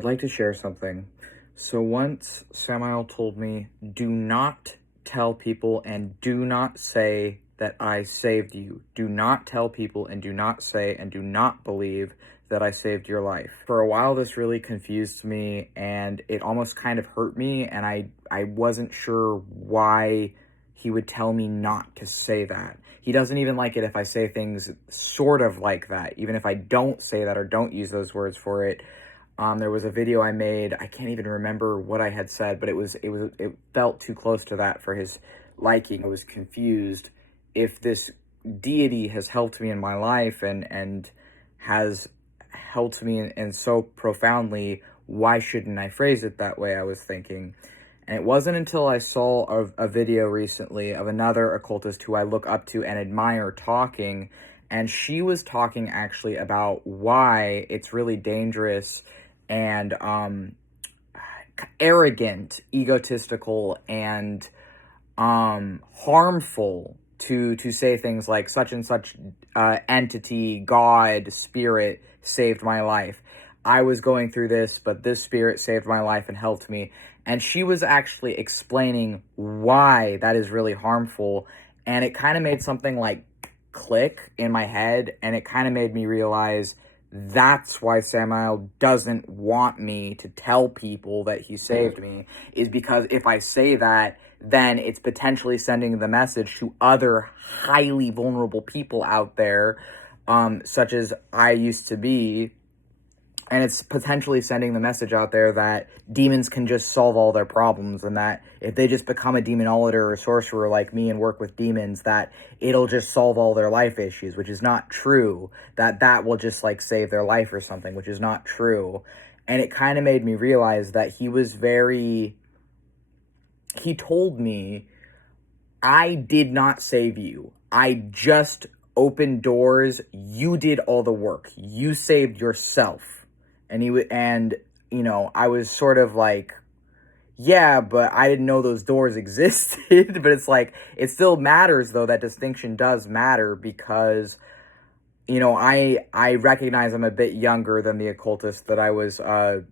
I'd like to share something. So once Samael told me, do not tell people and do not say that I saved you. Do not tell people and do not say and do not believe that I saved your life. For a while, this really confused me and it almost kind of hurt me, and I wasn't sure why he would tell me not to say that. He doesn't even like it if I say things sort of like that, even if I don't say that or don't use those words for it. There was a video I made. I can't even remember what I had said, but it felt too close to that for his liking. I was confused if this deity has helped me in my life and has helped me in so profoundly. Why shouldn't I phrase it that way? I was thinking. And it wasn't until I saw a video recently of another occultist who I look up to and admire talking, and she was talking actually about why it's really dangerous and arrogant, egotistical, and harmful to say things like such and such entity, God, spirit saved my life. I was going through this, but this spirit saved my life and helped me. And she was actually explaining why that is really harmful. And it kind of made something like click in my head. And it kind of made me realize that's why Samael doesn't want me to tell people that he saved me, is because if I say that, then it's potentially sending the message to other highly vulnerable people out there, such as I used to be. And it's potentially sending the message out there that demons can just solve all their problems, and that if they just become a demonologist or a sorcerer like me and work with demons, that it'll just solve all their life issues, which is not true. That will just like save their life or something, which is not true. And it kind of made me realize that he told me, I did not save you. I just opened doors. You did all the work. You saved yourself. And I was sort of like, yeah, but I didn't know those doors existed. But it's like, it still matters, though. That distinction does matter because, I recognize I'm a bit younger than the occultist that I was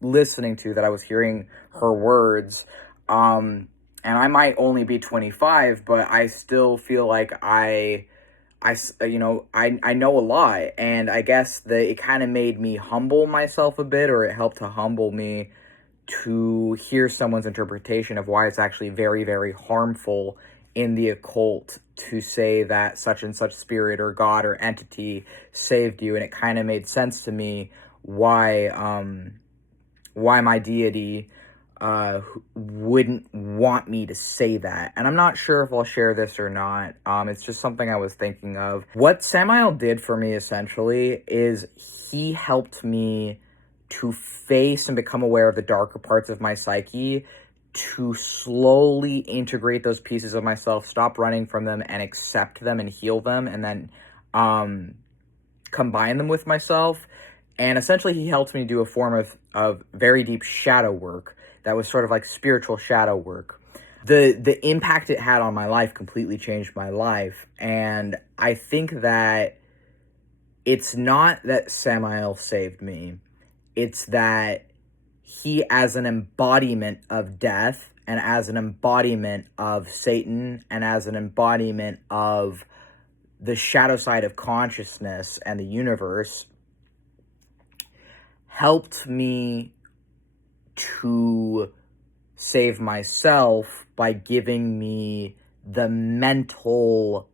listening to, that I was hearing her words. And I might only be 25, but I still feel like I know a lot, and I guess that it kind of made me humble myself a bit, or it helped to humble me to hear someone's interpretation of why it's actually very, very harmful in the occult to say that such and such spirit or God or entity saved you. And it kind of made sense to me why my deity wouldn't want me to say that. And I'm not sure if I'll share this or not. It's just something I was thinking of. What Samael did for me, essentially, is he helped me to face and become aware of the darker parts of my psyche, to slowly integrate those pieces of myself, stop running from them, and accept them and heal them, and then combine them with myself. And essentially, he helped me do a form of very deep shadow work that was sort of like spiritual shadow work. The impact it had on my life completely changed my life. And I think that it's not that Samael saved me. It's that he, as an embodiment of death and as an embodiment of Satan and as an embodiment of the shadow side of consciousness and the universe, helped me to save myself by giving me the mental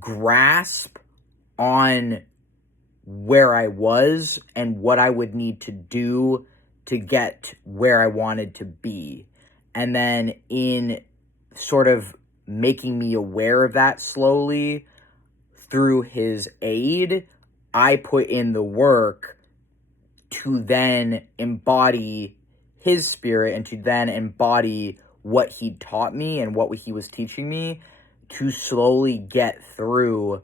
grasp on where I was and what I would need to do to get where I wanted to be. And then in sort of making me aware of that slowly through his aid, I put in the work to then embody his spirit and to then embody what he taught me and what he was teaching me, to slowly get through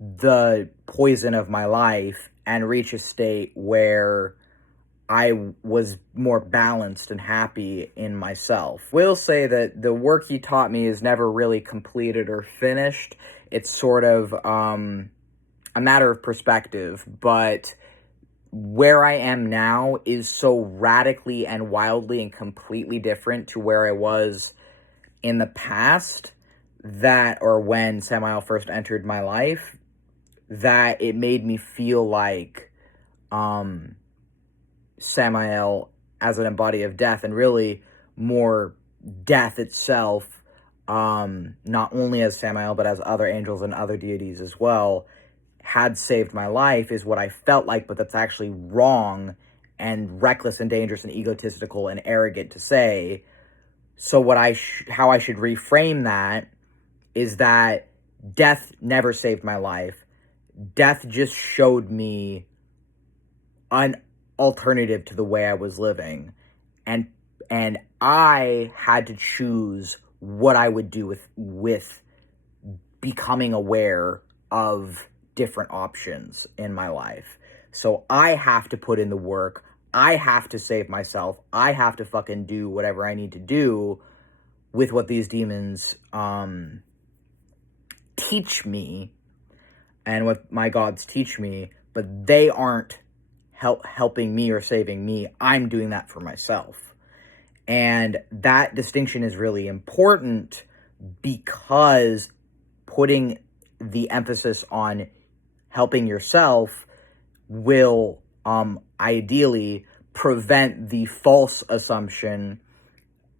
the poison of my life and reach a state where I was more balanced and happy in myself. Will say that the work he taught me is never really completed or finished. It's sort of a matter of perspective, but where I am now is so radically and wildly and completely different to where I was in the past, that, or when Samael first entered my life, that it made me feel like Samael as an embodiment of death, and really more death itself, not only as Samael but as other angels and other deities as well, had saved my life, is what I felt like, but that's actually wrong and reckless and dangerous and egotistical and arrogant to say. So how I should reframe that is that death never saved my life. Death just showed me an alternative to the way I was living. And I had to choose what I would do with becoming aware of different options in my life. So I have to put in the work. I have to save myself. I have to fucking do whatever I need to do with what these demons teach me and what my gods teach me, but they aren't helping me or saving me. I'm doing that for myself. And that distinction is really important, because putting the emphasis on helping yourself will ideally prevent the false assumption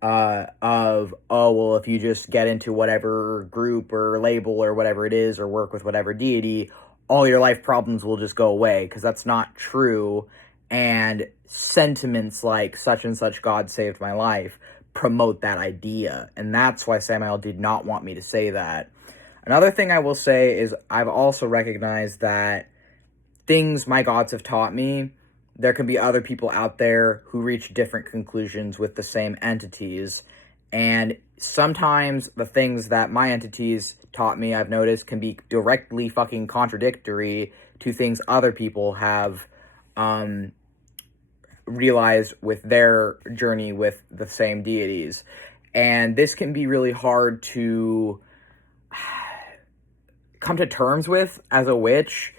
of, oh, well, if you just get into whatever group or label or whatever it is, or work with whatever deity, all your life problems will just go away, because that's not true. And sentiments like such and such God saved my life promote that idea. And that's why Samael did not want me to say that. Another thing I will say is I've also recognized that things my gods have taught me, there can be other people out there who reach different conclusions with the same entities. And sometimes the things that my entities taught me, I've noticed, can be directly fucking contradictory to things other people have realized with their journey with the same deities. And this can be really hard to come to terms with as a witch.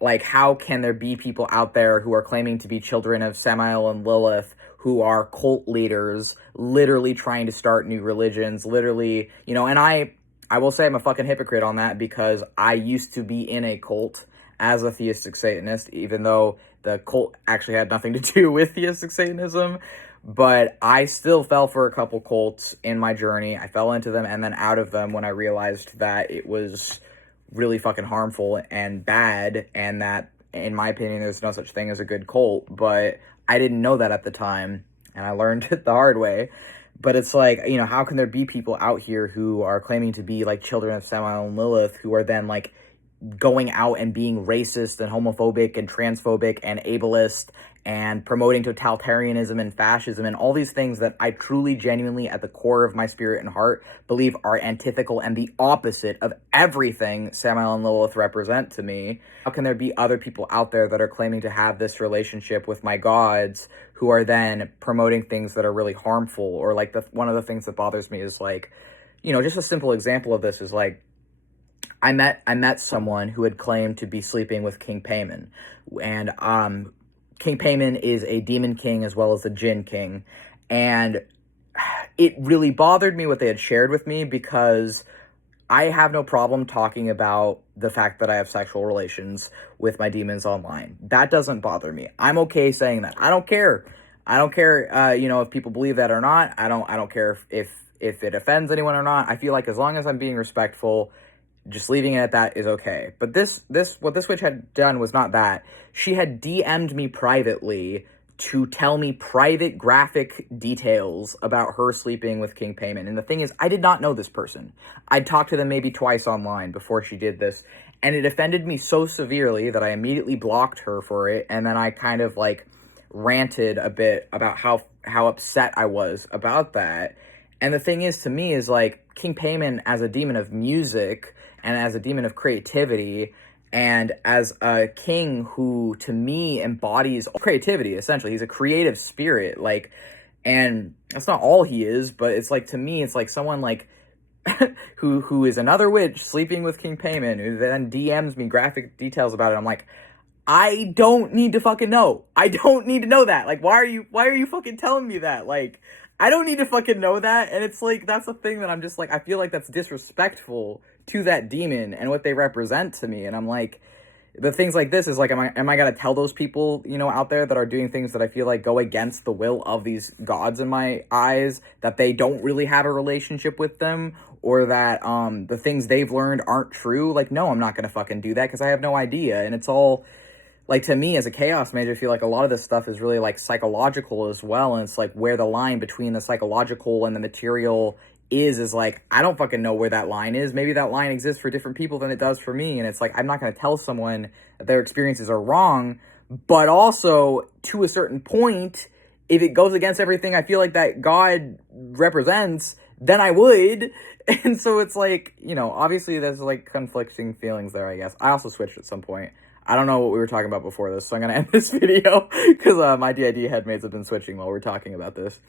Like, how can there be people out there who are claiming to be children of Samael and Lilith, who are cult leaders, literally trying to start new religions, literally, you know, and I will say I'm a fucking hypocrite on that, because I used to be in a cult as a theistic Satanist, even though the cult actually had nothing to do with theistic Satanism. But I still fell for a couple cults in my journey. I fell into them and then out of them when I realized that it was really fucking harmful and bad, and that, in my opinion, there's no such thing as a good cult. But I didn't know that at the time, and I learned it the hard way. But it's like, you know, how can there be people out here who are claiming to be like children of Samael and Lilith, who are then like going out and being racist and homophobic and transphobic and ableist and promoting totalitarianism and fascism and all these things that I truly, genuinely, at the core of my spirit and heart, believe are antithetical and the opposite of everything Samael and Lilith represent to me? How can there be other people out there that are claiming to have this relationship with my gods, who are then promoting things that are really harmful? Or like, one of the things that bothers me is like, you know, just a simple example of this is like, I met someone who had claimed to be sleeping with King Paimon, and King Paimon is a demon king as well as a jinn king, and it really bothered me what they had shared with me, because I have no problem talking about the fact that I have sexual relations with my demons online. That doesn't bother me. I'm okay saying that. I don't care. You know, if people believe that or not. I don't care if it offends anyone or not. I feel like as long as I'm being respectful, just leaving it at that is okay. But what this witch had done was not that. She had DM'd me privately to tell me private graphic details about her sleeping with King Paimon. And the thing is, I did not know this person. I'd talked to them maybe twice online before she did this, and it offended me so severely that I immediately blocked her for it, and then I kind of like ranted a bit about how upset I was about that. And the thing is, to me, is like, King Paimon as a demon of music and as a demon of creativity, and as a king who, to me, embodies creativity, essentially. He's a creative spirit, like, and that's not all he is, but it's like, to me, it's like someone like, who is another witch sleeping with King Paimon, who then DMs me graphic details about it. I'm like, I don't need to fucking know. I don't need to know that. Like, why are you fucking telling me that? Like, I don't need to fucking know that. And it's like, that's the thing that I'm just like, I feel like that's disrespectful to that demon and what they represent to me. And I'm like, the things like this is like, am I gonna tell those people, you know, out there that are doing things that I feel like go against the will of these gods in my eyes, that they don't really have a relationship with them, or that the things they've learned aren't true? Like, no, I'm not gonna fucking do that, because I have no idea. And it's all like, to me as a chaos mage, I feel like a lot of this stuff is really like psychological as well. And it's like where the line between the psychological and the material is like, I don't fucking know where that line is. Maybe that line exists for different people than it does for me. And it's like, I'm not going to tell someone that their experiences are wrong, but also to a certain point, if it goes against everything I feel like that God represents, then I would. And so it's like, you know, obviously there's like conflicting feelings there, I guess. I also switched at some point. I don't know what we were talking about before this, so I'm going to end this video because my DID headmates have been switching while we're talking about this.